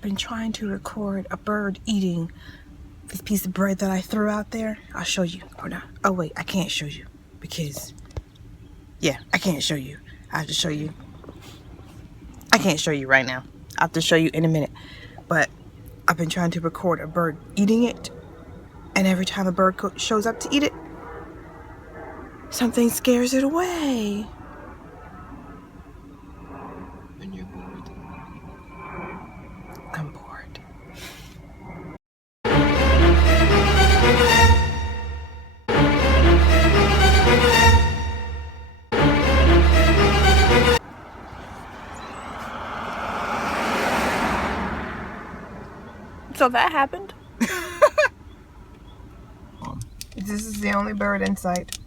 I've been trying to record a bird eating this piece of bread that I threw out there. I'll show you. Hold on. Oh wait, I can't show you because, yeah, I can't show you. I have to show you. I can't show you right now. I'll have to show you in a minute. But I've been trying to record a bird eating it, and every time a bird shows up to eat it, something scares it away. When you're bored. I'm bored. So that happened. This is the only bird in sight.